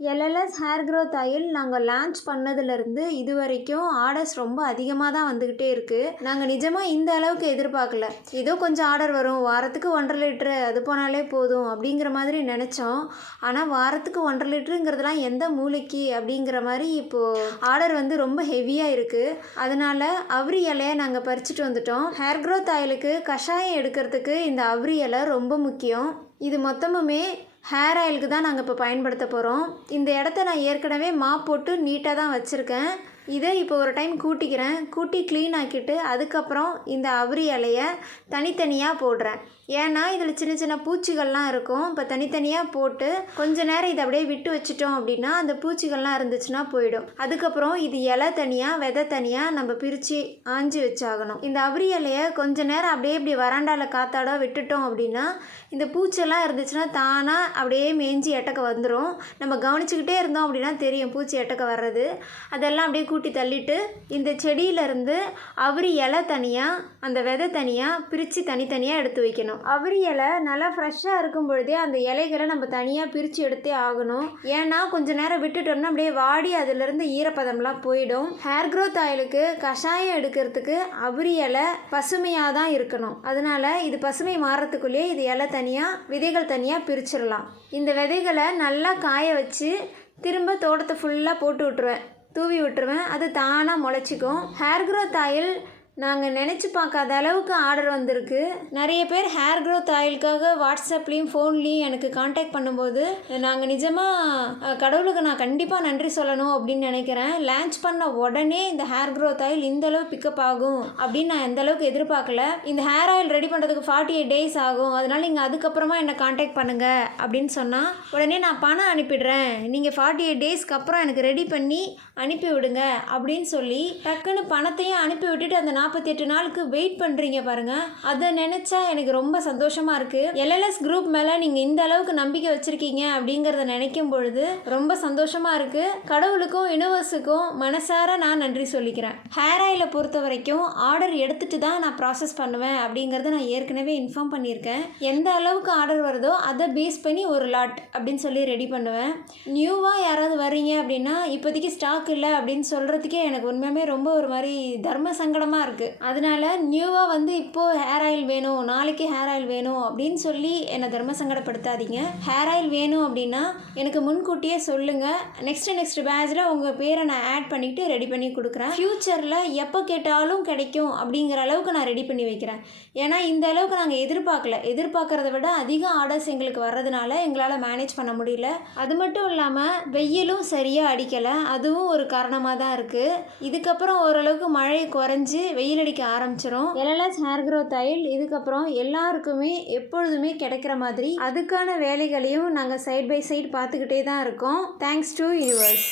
LLS hair growth oil நாங்கள் launch பண்ணதுலேருந்து இது வரைக்கும் ஆர்டர்ஸ் ரொம்ப அதிகமாக தான் வந்துக்கிட்டே இருக்குது. நாங்கள் நிஜமாக இந்த அளவுக்கு எதிர்பார்க்கல. ஏதோ கொஞ்சம் ஆர்டர் வரும், வாரத்துக்கு 1.5 லிட்ரு அது போனாலே போதும் அப்படிங்கிற மாதிரி நினச்சோம். ஆனால் வாரத்துக்கு 1.5 லிட்டருங்கிறதுலாம் எந்த மூளைக்கு அப்படிங்கிற மாதிரி இப்போது ஆர்டர் வந்து ரொம்ப ஹெவியாக இருக்குது. அதனால் அவ்ரி இலையை நாங்கள் பறிச்சுட்டு வந்துட்டோம். ஹேர் க்ரோத் ஆயிலுக்கு கஷாயம் எடுக்கிறதுக்கு இந்த அவ்ரி இலை ரொம்ப முக்கியம். இது மொத்தமுமே ஹேர் ஆயிலுக்கு தான் நாங்கள் இப்போ பயன்படுத்த போகிறோம். இந்த இடத்த நான் ஏற்கனவே மாப் போட்டு நீட்டாக தான் வச்சுருக்கேன். இதை இப்போ ஒரு டைம் கூட்டிக்கிறேன். கூட்டி க்ளீன் ஆக்கிட்டு அதுக்கப்புறம் இந்த அவ்ரி இலையை தனித்தனியாக போடுறேன். ஏன்னா இதில் சின்ன சின்ன பூச்சிகள்லாம் இருக்கும். இப்போ தனித்தனியாக போட்டு கொஞ்ச நேரம் இதை அப்படியே விட்டு வச்சிட்டோம் அப்படின்னா அந்த பூச்சிகள்லாம் இருந்துச்சுன்னா போயிடும். அதுக்கப்புறம் இது இலை தனியாக விதை தனியாக நம்ம பிரித்து ஆஞ்சி வச்சாகணும். இந்த அவ்ரி இலையை கொஞ்ச நேரம் அப்படியே இப்படி வராண்டாவில் காத்தாட விட்டுட்டோம் அப்படின்னா இந்த பூச்செல்லாம் இருந்துச்சுன்னா தானாக அப்படியே மேய்ஞ்சி எட்டக்க வந்துடும். நம்ம கவனிச்சுக்கிட்டே இருந்தோம் அப்படின்னா தெரியும் பூச்சி எட்டக்க வர்றது. அதெல்லாம் அப்படியே கூட்டி தள்ளிட்டு இந்த செடியிலேருந்து அவ்ரி இலை தனியாக அந்த விதை தனியாக பிரித்து தனித்தனியாக எடுத்து வைக்கணும். அவ்ரி இலை நல்லா ஃப்ரெஷ்ஷாக இருக்கும் பொழுதே அந்த இலைகளை நம்ம தனியாக பிரித்து எடுத்தே ஆகணும். ஏன்னா கொஞ்சம் நேரம் விட்டுட்டோம்னா அப்படியே வாடி அதிலிருந்து ஈரப்பதம்லாம் போயிடும். ஹேர் க்ரோத் ஆயிலுக்கு கஷாயம் எடுக்கிறதுக்கு அவ்ரி இலை பசுமையாக தான் இருக்கணும். அதனால் இது பசுமை மாறுறதுக்குள்ளேயே இது இலை தனியாக விதைகள் தனியாக பிரிச்சிடலாம். இந்த விதைகளை நல்லா காய வச்சு திரும்ப தோட்டத்தை ஃபுல்லாக போட்டு விட்டுருவேன், தூவி விட்டுருவேன். அது தானாக முளைச்சிக்கும். ஹேர் க்ரோத் ஆயில் நாங்கள் நினச்சி பார்க்காத அளவுக்கு ஆர்டர் வந்திருக்கு. நிறைய பேர் ஹேர் க்ரோத் ஆயிலுக்காக வாட்ஸ்அப்லேயும் ஃபோன்லேயும் எனக்கு காண்டாக்ட் பண்ணும்போது நாங்கள் நிஜமாக கடவுளுக்கு நான் கண்டிப்பாக நன்றி சொல்லணும் அப்படின்னு நினைக்கிறேன். லான்ச் பண்ண உடனே இந்த ஹேர் க்ரோத் ஆயில் இந்தளவு பிக்கப் ஆகும் அப்படின்னு நான் எந்தளவுக்கு எதிர்பார்க்கல. இந்த ஹேர் ஆயில் ரெடி பண்ணுறதுக்கு 48 டேஸ் ஆகும், அதனால் நீங்கள் அதுக்கப்புறமா என்னை காண்டாக்ட் பண்ணுங்கள் அப்படின்னு சொன்னால் உடனே நான் பணம் அனுப்பிடுறேன், நீங்கள் 48 டேஸ்க்கு அப்புறம் எனக்கு ரெடி பண்ணி அனுப்பி விடுங்க அப்படின்னு சொல்லி டக்குன்னு பணத்தையும் அனுப்பி விட்டுட்டு அந்த 48 நாளுக்கு வெயிட் பண்ணுறீங்க பாருங்கள். அதை நினச்சா எனக்கு ரொம்ப சந்தோஷமாக இருக்குது. எல்எல்எஸ் குரூப் மேலே நீங்கள் இந்த அளவுக்கு நம்பிக்கை வச்சுருக்கீங்க அப்படிங்கிறத நினைக்கும் பொழுது ரொம்ப சந்தோஷமாக இருக்குது. கடவுளுக்கும் யூனிவர்ஸுக்கும் மனசார நான் நன்றி சொல்லிக்கிறேன். ஹேர் ஆயிலை பொறுத்த வரைக்கும் ஆர்டர் எடுத்துகிட்டு தான் நான் ப்ராசஸ் பண்ணுவேன் அப்படிங்கிறத நான் ஏற்கனவே இன்ஃபார்ம் பண்ணியிருக்கேன். எந்த அளவுக்கு ஆர்டர் வருதோ அதை பேஸ் பண்ணி ஒரு லாட் அப்படின்னு சொல்லி ரெடி பண்ணுவேன். நியூவாக யாராவது வர்றீங்க அப்படின்னா இப்போதைக்கு ஸ்டாக் இல்லை அப்படின்னு சொல்கிறதுக்கே எனக்கு உண்மையுமே ரொம்ப ஒரு மாதிரி தர்ம சங்கடமாக இருக்குது. அதனால நியூவாக வந்து இப்போது ஹேர் ஆயில் வேணும், நாளைக்கு ஹேர் ஆயில் வேணும் அப்படின்னு சொல்லி என்னை தர்ம சங்கடப்படுத்தாதீங்க. ஹேர் ஆயில் வேணும் அப்படின்னா எனக்கு முன்கூட்டியே சொல்லுங்கள். நெக்ஸ்ட் பேட்சில் உங்கள் பேரை நான் ஆட் பண்ணிவிட்டு ரெடி பண்ணி கொடுக்குறேன். ஃப்யூச்சரில் எப்போ கேட்டாலும் கிடைக்கும் அப்படிங்கிற அளவுக்கு நான் ரெடி பண்ணி வைக்கிறேன். ஏன்னா இந்த அளவுக்கு நாங்கள் எதிர்பார்க்குறத விட அதிக ஆர்டர்ஸ் எங்களுக்கு வர்றதுனால எங்களால் மேனேஜ் பண்ண முடியல. அது மட்டும் இல்லாமல் வெயிலும் சரியாக அடிக்கலை, அதுவும் ஒரு காரணமாக தான் இருக்குது. இதுக்கப்புறம் ஓரளவுக்கு மழை குறைஞ்சி வெயில் அடிக்க ஆரம்பிச்சிடும். எல்எல்எஸ் ஹேர் க்ரோத் ஆயில் இதுக்கப்புறம் எல்லாருக்குமே எப்பொழுதுமே கிடைக்கிற மாதிரி அதுக்கான வேலைகளையும் நாங்கள் சைட் பை சைட் பார்த்துக்கிட்டே தான் இருக்கோம். Thanks to universe.